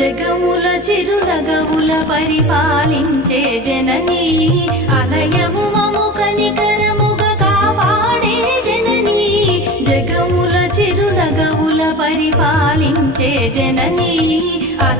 జగముల చిరునగవుల పరిపాలించే జననీ అలయము మము కనికరముగా కాపాడే జననీ జగముల చిరునగవుల పరిపాలించే జననీ